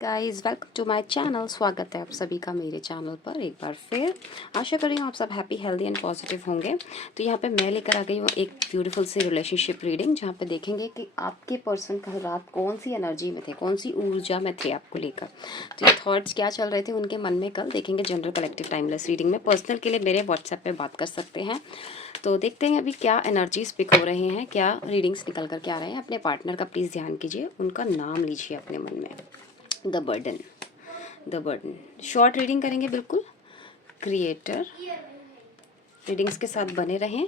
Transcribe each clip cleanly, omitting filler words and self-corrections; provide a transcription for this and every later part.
Guys welcome to my channel. स्वागत है आप सभी का मेरे चैनल पर एक बार फिर। आशा कर रही हूँ आप सब हैप्पी हेल्दी एंड पॉजिटिव होंगे। तो यहाँ पे मैं लेकर आ गई हूँ एक ब्यूटीफुल सी रिलेशनशिप रीडिंग, जहाँ पे देखेंगे कि आपके पर्सन कल रात कौन सी एनर्जी में थे, कौन सी ऊर्जा में थे आपको लेकर। तो ये थॉट्स क्या चल रहे थे उनके मन में कल, देखेंगे जनरल कलेक्टिव टाइमलेस रीडिंग में। पर्सनल के लिए मेरे व्हाट्सएप पर बात कर सकते हैं। तो देखते हैं अभी क्या एनर्जीज पिक हो रहे हैं, क्या रीडिंग्स निकल कर के आ रहे हैं। अपने पार्टनर का प्लीज़ ध्यान कीजिए, उनका नाम लीजिए अपने मन में। द बर्डन शॉर्ट रीडिंग करेंगे बिल्कुल। क्रिएटर रीडिंग्स के साथ बने रहें।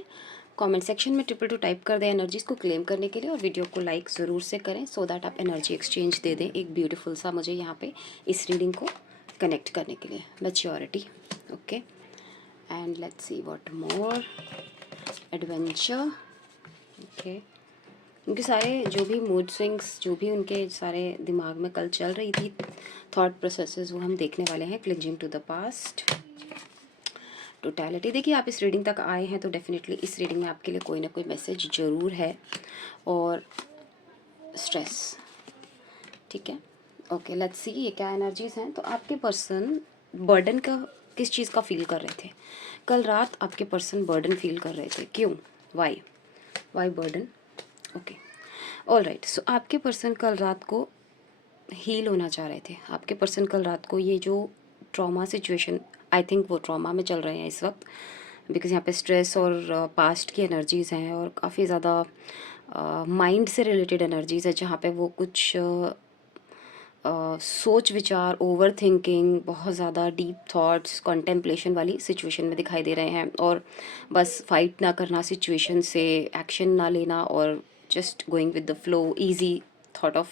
कमेंट सेक्शन में 222 टाइप कर दें एनर्जीज को क्लेम करने के लिए, और वीडियो को लाइक ज़रूर से करें सो दैट आप एनर्जी एक्सचेंज दे दें एक ब्यूटीफुल सा मुझे यहाँ पे इस रीडिंग को कनेक्ट करने के लिए। Maturity, okay, and let's see what more. Adventure, okay. उनके सारे जो भी मूड स्विंग्स, जो भी उनके सारे दिमाग में कल चल रही थी थॉट प्रोसेसेस, वो हम देखने वाले हैं। Cleansing to the past, totality. देखिए आप इस रीडिंग तक आए हैं तो डेफिनेटली इस रीडिंग में आपके लिए कोई ना कोई मैसेज ज़रूर है। और स्ट्रेस, ठीक है, ओके। लेट्स सी ये क्या एनर्जीज हैं। तो आपके पर्सन बर्डन का किस चीज़ का फील कर रहे थे कल रात? आपके पर्सन बर्डन फील कर रहे थे, क्यों, why burden, okay, all right. So आपके पर्सन कल रात को हील होना चाह रहे थे। आपके पर्सन कल रात को ये जो ट्रॉमा सिचुएशन, आई थिंक वो ट्रॉमा में चल रहे हैं इस वक्त, बिकॉज़ यहाँ पे स्ट्रेस और पास्ट की एनर्जीज़ हैं और काफ़ी ज़्यादा माइंड से रिलेटेड एनर्जीज़ है, जहाँ पे वो कुछ सोच विचार, ओवर थिंकिंग, बहुत ज़्यादा डीप थॉट्स, कॉन्टेम्पलेशन वाली सिचुएशन में दिखाई दे रहे हैं। और बस फाइट ना करना सिचुएशन से, एक्शन ना लेना, और just going with the flow, easy thought of,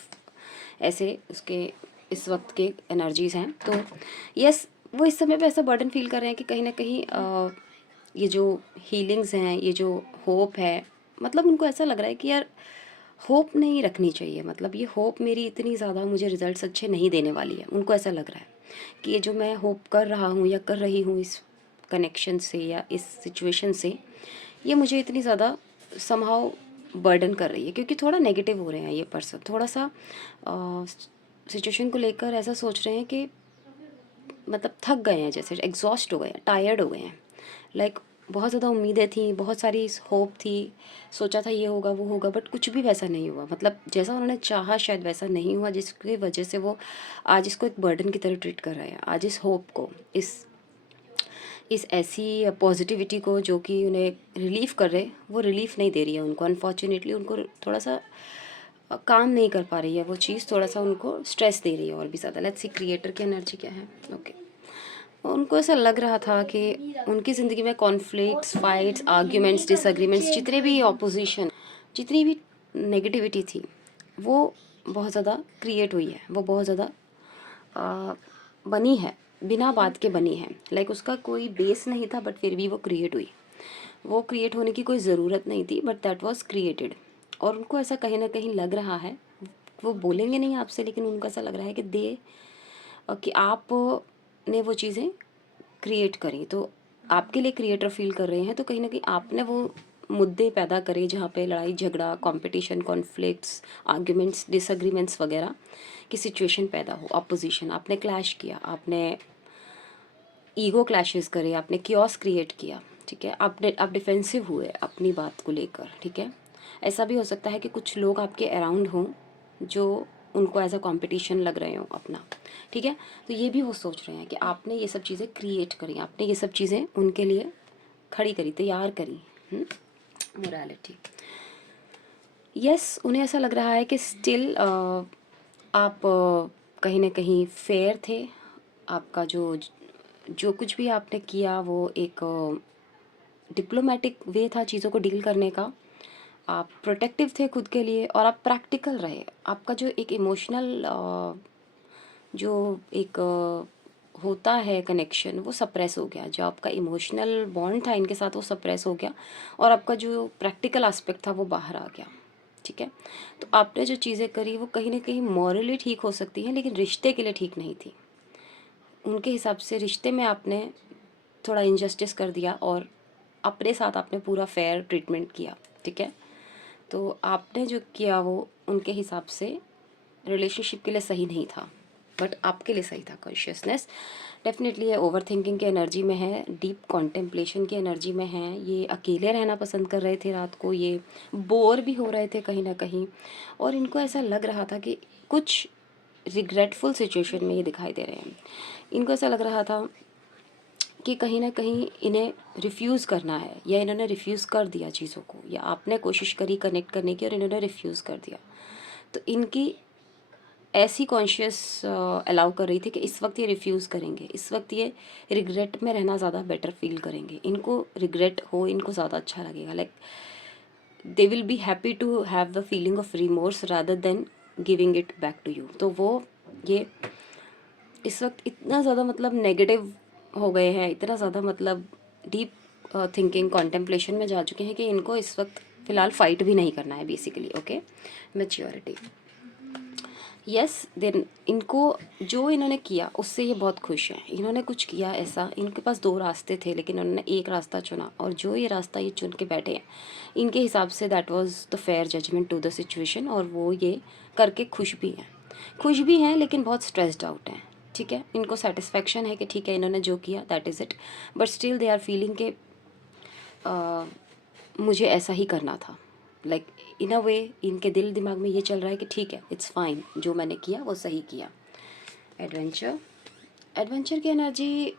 ऐसे उसके इस वक्त के एनर्जीज़ हैं। तो यस, वो इस समय पे ऐसा बर्डन फील कर रहे हैं कि कहीं ना कहीं ये जो हीलिंग्स हैं, ये जो होप है, मतलब उनको ऐसा लग रहा है कि यार होप नहीं रखनी चाहिए, मतलब ये होप मेरी इतनी ज़्यादा मुझे रिजल्ट्स अच्छे नहीं देने वाली है। उनको ऐसा लग रहा है कि ये जो मैं होप कर रहा हूँ या कर रही हूँ इस कनेक्शन से या इस सिचुएशन से, ये मुझे इतनी ज़्यादा समहाउ बर्डन कर रही है, क्योंकि थोड़ा नेगेटिव हो रहे हैं ये पर्सन। थोड़ा सा सिचुएशन को लेकर ऐसा सोच रहे हैं कि मतलब थक गए हैं, जैसे एग्जॉस्ट हो गए हैं, टायर्ड हो गए हैं। लाइक बहुत ज़्यादा उम्मीदें थी, बहुत सारी होप थी, सोचा था ये होगा वो होगा, बट कुछ भी वैसा नहीं हुआ। मतलब जैसा उन्होंने चाहा शायद वैसा नहीं हुआ, जिसकी वजह से वो आज इसको एक बर्डन की तरह ट्रीट कर रहे हैं। आज इस होप को, इस ऐसी पॉजिटिविटी को जो कि उन्हें रिलीफ कर रहे, वो रिलीफ नहीं दे रही है उनको। अनफॉर्चुनेटली उनको थोड़ा सा काम नहीं कर पा रही है वो चीज़, थोड़ा सा उनको स्ट्रेस दे रही है और भी ज़्यादा। लेट्स सी क्रिएटर की एनर्जी क्या है, ओके। उनको ऐसा लग रहा था कि उनकी ज़िंदगी में कॉन्फ्लिक्ट्स, फाइट्स, आर्ग्यूमेंट्स, डिसएग्रीमेंट्स, जितने भी ऑपोजिशन, जितनी भी नेगेटिविटी थी, वो बहुत ज़्यादा क्रिएट हुई है, वो बहुत ज़्यादा बनी है, बिना बात के बनी है। लाइक उसका कोई बेस नहीं था, बट फिर भी वो क्रिएट हुई। वो क्रिएट होने की कोई ज़रूरत नहीं थी, बट दैट वाज क्रिएटेड। और उनको ऐसा कहीं ना कहीं लग रहा है, वो बोलेंगे नहीं आपसे, लेकिन उनको ऐसा लग रहा है कि आप ने वो चीज़ें क्रिएट करी, तो आपके लिए क्रिएटर फील कर रहे हैं। तो कहीं ना कहीं आपने वो मुद्दे पैदा करे जहाँ पे लड़ाई झगड़ा, कंपटीशन, कॉन्फ्लिक्ट्स, आर्ग्यूमेंट्स, डिसएग्रीमेंट्स वगैरह की सिचुएशन पैदा हो, अपोजिशन, आपने क्लैश किया, आपने ईगो क्लैशेस करे, आपने कियोस क्रिएट किया, ठीक है। आप डिफेंसिव हुए अपनी बात को लेकर, ठीक है। ऐसा भी हो सकता है कि कुछ लोग आपके अराउंड हों जो उनको एज अ कॉम्पिटिशन लग रहे हो अपना, ठीक है। तो ये भी वो सोच रहे हैं कि आपने ये सब चीज़ें क्रिएट करी, आपने ये सब चीज़ें उनके लिए खड़ी करी, तैयार करी। मोरालिटी, यस, उन्हें ऐसा लग रहा है कि स्टिल आप कहीं ना कहीं फेयर थे। आपका जो जो कुछ भी आपने किया वो एक डिप्लोमेटिक वे था चीज़ों को डील करने का। आप प्रोटेक्टिव थे खुद के लिए, और आप प्रैक्टिकल रहे। आपका जो एक इमोशनल जो एक होता है कनेक्शन, वो सप्रेस हो गया। जो आपका इमोशनल बॉन्ड था इनके साथ, वो सप्रेस हो गया, और आपका जो प्रैक्टिकल एस्पेक्ट था वो बाहर आ गया, ठीक है। तो आपने जो चीज़ें करी वो कहीं ना कहीं मॉरली ठीक हो सकती हैं, लेकिन रिश्ते के लिए ठीक नहीं थी। उनके हिसाब से रिश्ते में आपने थोड़ा इनजस्टिस कर दिया, और अपने साथ आपने पूरा फेयर ट्रीटमेंट किया, ठीक है। तो आपने जो किया वो उनके हिसाब से रिलेशनशिप के लिए सही नहीं था। बट आपके लिए सही था कॉन्शियसनेस। डेफिनेटली ये ओवर थिंकिंग की एनर्जी में है, डीप कॉन्टेम्पलेशन की एनर्जी में है, ये अकेले रहना पसंद कर रहे थे रात को, ये बोर भी हो रहे थे कहीं ना कहीं, और इनको ऐसा लग रहा था कि कुछ रिग्रेटफुल सिचुएशन में ये दिखाई दे रहे हैं। इनको ऐसा लग रहा था कि कहीं ना कहीं इन्हें रिफ्यूज़ करना है, या इन्होंने रिफ्यूज़ कर दिया चीज़ों को, या आपने कोशिश करी कनेक्ट करने की और इन्होंने रिफ्यूज़ कर दिया। तो इनकी ऐसी कॉन्शियस अलाउ कर रही थी कि इस वक्त ये रिफ्यूज़ करेंगे, इस वक्त ये रिग्रेट में रहना ज़्यादा बेटर फील करेंगे, इनको रिग्रेट हो, इनको ज़्यादा अच्छा लगेगा, like they will be happy to have the feeling of remorse rather than giving it back to you. तो वो ये इस वक्त इतना ज़्यादा मतलब नेगेटिव हो गए हैं, इतना ज़्यादा मतलब डीप थिंकिंग कॉन्टेम्पलेशन में जा चुके हैं कि इनको इस वक्त फ़िलहाल फाइट भी नहीं करना है basically. Okay, maturity, yes then इनको जो इन्होंने किया उससे ये बहुत खुश हैं। इन्होंने कुछ किया ऐसा, इनके पास दो रास्ते थे लेकिन उन्होंने एक रास्ता चुना, और जो ये रास्ता ये चुन के बैठे हैं इनके हिसाब से that was the fair judgement to the situation, और वो ये करके खुश भी हैं, खुश भी हैं लेकिन बहुत स्ट्रेस्ड आउट हैं। ठीक है, इनको सेटिस्फेक्शन है कि ठीक है इन्होंने जो किया that is it, but still they are feeling के मुझे ऐसा ही करना था, लाइक इन अ वे इनके दिल दिमाग में ये चल रहा है कि ठीक है इट्स फाइन, जो मैंने किया वो सही किया। एडवेंचर, एडवेंचर की एनर्जी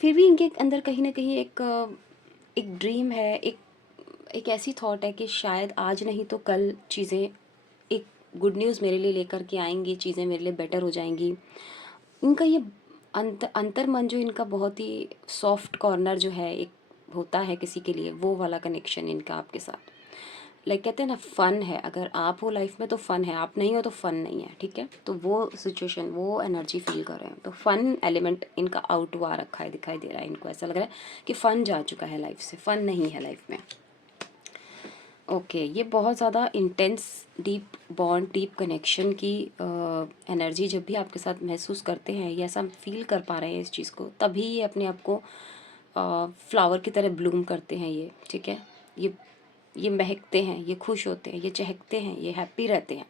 फिर भी इनके अंदर कहीं ना कहीं एक ड्रीम है, एक ऐसी थॉट है कि शायद आज नहीं तो कल चीज़ें एक गुड न्यूज़ मेरे लिए लेकर के आएंगी, चीज़ें मेरे लिए बेटर हो जाएंगी। इनका ये अंतर मन जो इनका बहुत ही सॉफ्ट कॉर्नर जो है एक होता है किसी के लिए, वो वाला कनेक्शन इनका आपके साथ, लाइक कहते हैं ना फन है, अगर आप हो लाइफ में तो फन है, आप नहीं हो तो फन नहीं है। ठीक है, तो वो सिचुएशन वो एनर्जी फील कर रहे हैं, तो फन एलिमेंट इनका आउट हुआ रखा है, दिखाई दे रहा है, इनको ऐसा लग रहा है कि फन जा चुका है लाइफ से, फन नहीं है लाइफ में। ओके ये बहुत ज़्यादा intense deep bond deep connection की एनर्जी जब भी आपके साथ महसूस करते हैं, ये ऐसा फील कर पा रहे हैं इस चीज़ को, तभी ये अपने आप को फ्लावर की तरह ब्लूम करते हैं ये। ठीक है, ये महकते हैं, ये खुश होते हैं, ये चहकते हैं, ये हैप्पी रहते हैं।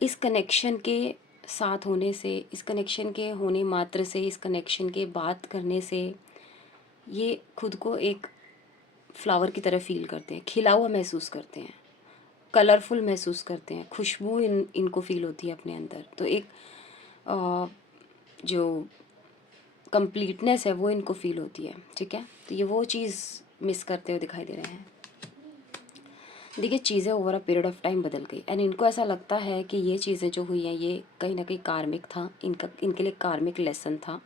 इस कनेक्शन के साथ होने से, इस कनेक्शन के होने मात्र से, इस कनेक्शन के बात करने से ये खुद को एक फ्लावर की तरह फील करते हैं, खिला हुआ महसूस करते हैं, कलरफुल महसूस करते हैं, खुशबू इनको फील होती है अपने अंदर। तो एक अ, जो कंप्लीटनेस है वो इनको फील होती है। ठीक है, तो ये वो चीज़ मिस करते हुए दिखाई दे रहे हैं। देखिए चीज़ें over a period of time बदल गई, एंड इनको ऐसा लगता है कि ये चीज़ें जो हुई हैं ये कहीं ना कहीं कार्मिक था, इनके लिए कार्मिक लेसन था,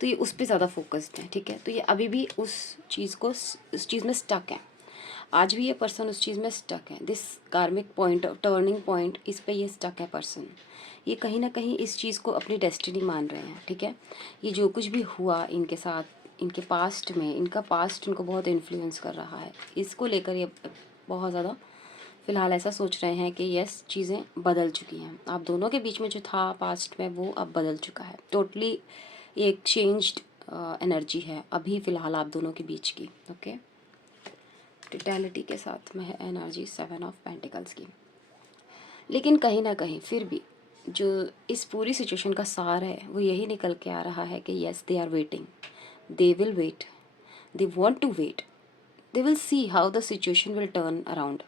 तो ये उस पर ज़्यादा फोकस्ड है। ठीक है, तो ये अभी भी उस चीज़ को उस चीज़ में स्टक है, आज भी ये पर्सन उस चीज़ में स्टक है, दिस कार्मिक पॉइंट टर्निंग पॉइंट, इस पे ये स्टक है पर्सन, ये कहीं ना कहीं इस चीज़ को अपनी डेस्टिनी मान रहे हैं। ठीक है, ये जो कुछ भी हुआ इनके साथ इनके पास्ट में, इनका पास्ट इनको बहुत इन्फ्लुएंस कर रहा है, इसको लेकर ये बहुत ज़्यादा फ़िलहाल ऐसा सोच रहे हैं कि यस चीज़ें बदल चुकी हैं, आप दोनों के बीच में जो था पास्ट में वो अब बदल चुका है, टोटली ये एक चेंज्ड एनर्जी है अभी फ़िलहाल आप दोनों के बीच की। ओके, टोटलिटी के साथ में है एनर्जी 7 ऑफ पेंटिकल्स की। लेकिन कहीं ना कहीं फिर भी जो इस पूरी सिचुएशन का सार है वो यही निकल के आ रहा है कि yes they are waiting, they will wait, they want to wait, they will see how the situation will turn around.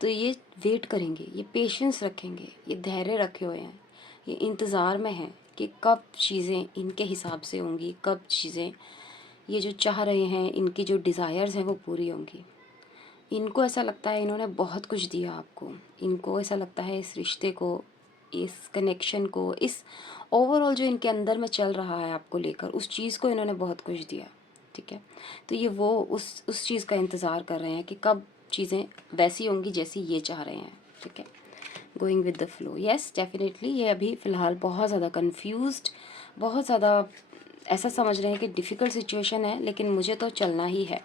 तो ये वेट करेंगे, ये पेशेंस रखेंगे, ये धैर्य रखे हुए हैं, ये इंतज़ार में है कि कब चीज़ें इनके हिसाब से होंगी, कब चीज़ें ये जो चाह रहे हैं, इनकी जो डिज़ायर्स हैं वो पूरी होंगी। इनको ऐसा लगता है इन्होंने बहुत कुछ दिया आपको, इनको ऐसा लगता है इस रिश्ते को, इस कनेक्शन को, इस ओवरऑल जो इनके अंदर में चल रहा है आपको लेकर, उस चीज़ को इन्होंने बहुत कुछ दिया। ठीक है, तो ये वो उस चीज़ का इंतज़ार कर रहे हैं कि कब चीज़ें वैसी होंगी जैसी ये चाह रहे हैं। ठीक है, going with the flow, yes definitely ये अभी फ़िलहाल बहुत ज़्यादा कन्फ्यूज्ड, बहुत ज़्यादा ऐसा समझ रहे हैं कि डिफ़िकल्ट सिचुएशन है लेकिन मुझे तो चलना ही है।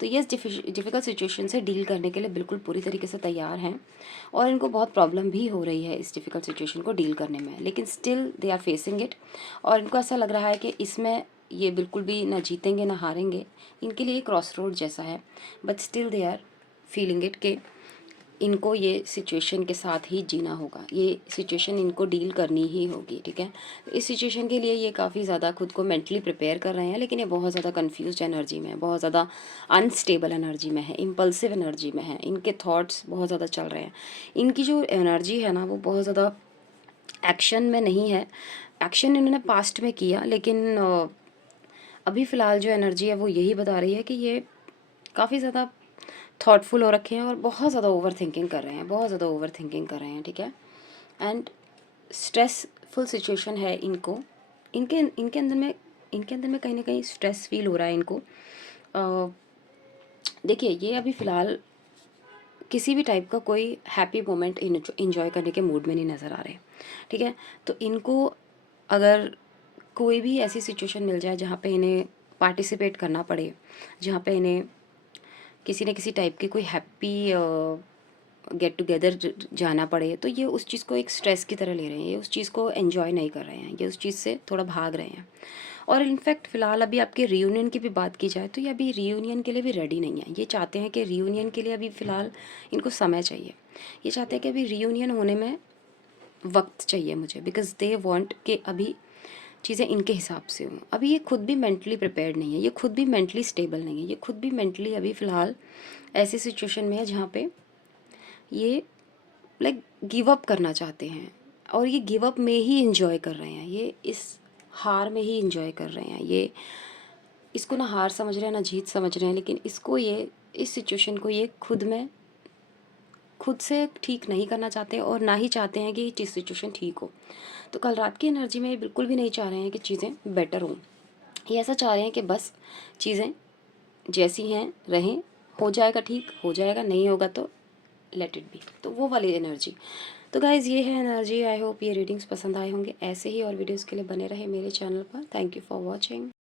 तो ये डिफ़िकल्ट सिचुएशन से डील करने के लिए बिल्कुल पूरी तरीके से तैयार हैं, और इनको बहुत प्रॉब्लम भी हो रही है इस डिफ़िकल्ट सिचुएशन को डील करने में, लेकिन still they are facing it, और इनको ऐसा लग रहा है कि इसमें ये बिल्कुल भी ना जीतेंगे ना हारेंगे, इनके लिए क्रॉस रोड जैसा है, but still they are feeling it के इनको ये सिचुएशन के साथ ही जीना होगा, ये सिचुएशन इनको डील करनी ही होगी, ठीक है। तो इस सिचुएशन के लिए ये काफ़ी ज़्यादा खुद को मेंटली प्रिपेयर कर रहे हैं, लेकिन ये बहुत ज़्यादा कंफ्यूज्ड एनर्जी में है, बहुत ज़्यादा अनस्टेबल एनर्जी में है, इम्पल्सिव एनर्जी में है, इनके थॉट्स बहुत ज़्यादा चल रहे हैं। इनकी जो एनर्जी है ना वो बहुत ज़्यादा एक्शन में नहीं है। एक्शन इन्होंने पास्ट में किया, लेकिन अभी फ़िलहाल जो एनर्जी है वो यही बता रही है कि ये काफ़ी ज़्यादा थॉटफुल हो रखे हैं और बहुत ज़्यादा ओवर थिंकिंग कर रहे हैं, बहुत ज़्यादा ओवर थिंकिंग कर रहे हैं, ठीक है। एंड स्ट्रेसफुल सिचुएशन है इनको, इनके इनके अंदर में कहीं ना कहीं स्ट्रेस फील हो रहा है इनको। देखिए, ये अभी फ़िलहाल किसी भी टाइप का कोई हैप्पी मोमेंट इन्जॉय करने के मूड में नहीं नज़र आ रहे, ठीक है। तो इनको अगर कोई भी ऐसी सिचुएशन मिल जाए जहाँ पे इन्हें पार्टिसिपेट करना पड़े, जहाँ पे इन्हें किसी न किसी टाइप की कोई हैप्पी गेट टुगेदर जाना पड़े, तो ये उस चीज़ को एक स्ट्रेस की तरह ले रहे हैं, ये उस चीज़ को एन्जॉय नहीं कर रहे हैं, ये उस चीज़ से थोड़ा भाग रहे हैं। और इनफैक्ट फ़िलहाल अभी आपके रियूनियन की भी बात की जाए तो ये अभी रियूनियन के लिए भी रेडी नहीं है। ये चाहते हैं कि रियूनियन के लिए अभी फ़िलहाल इनको समय चाहिए। ये चाहते हैं कि अभी रियूनियन होने में वक्त चाहिए मुझे, बिकॉज़ दे वांट कि अभी चीज़ें इनके हिसाब से हों। अभी ये खुद भी मेंटली प्रिपेयर्ड नहीं है, ये खुद भी मेंटली स्टेबल नहीं है, ये खुद भी मेंटली अभी फ़िलहाल ऐसी सिचुएशन में है जहाँ पे ये लाइक गिव अप करना चाहते हैं, और ये गिव अप में ही एंजॉय कर रहे हैं, ये इस हार में ही एंजॉय कर रहे हैं। ये इसको ना हार समझ रहे हैं ना जीत समझ रहे हैं, लेकिन इसको ये इस सिचुएशन को ये खुद से ठीक नहीं करना चाहते और ना ही चाहते हैं कि ये चीज़ सिचुएशन ठीक हो। तो कल रात की एनर्जी में ये बिल्कुल भी नहीं चाह रहे हैं कि चीज़ें बेटर हों। ये ऐसा चाह रहे हैं कि बस चीज़ें जैसी हैं रहें, हो जाएगा ठीक, हो जाएगा, नहीं होगा तो लेट इट बी। तो वो वाली एनर्जी। तो गाइज़, ये है एनर्जी। आई होप ये रीडिंग्स पसंद आए होंगे। ऐसे ही और वीडियोज़ के लिए बने रहे मेरे चैनल पर। Thank you for watching.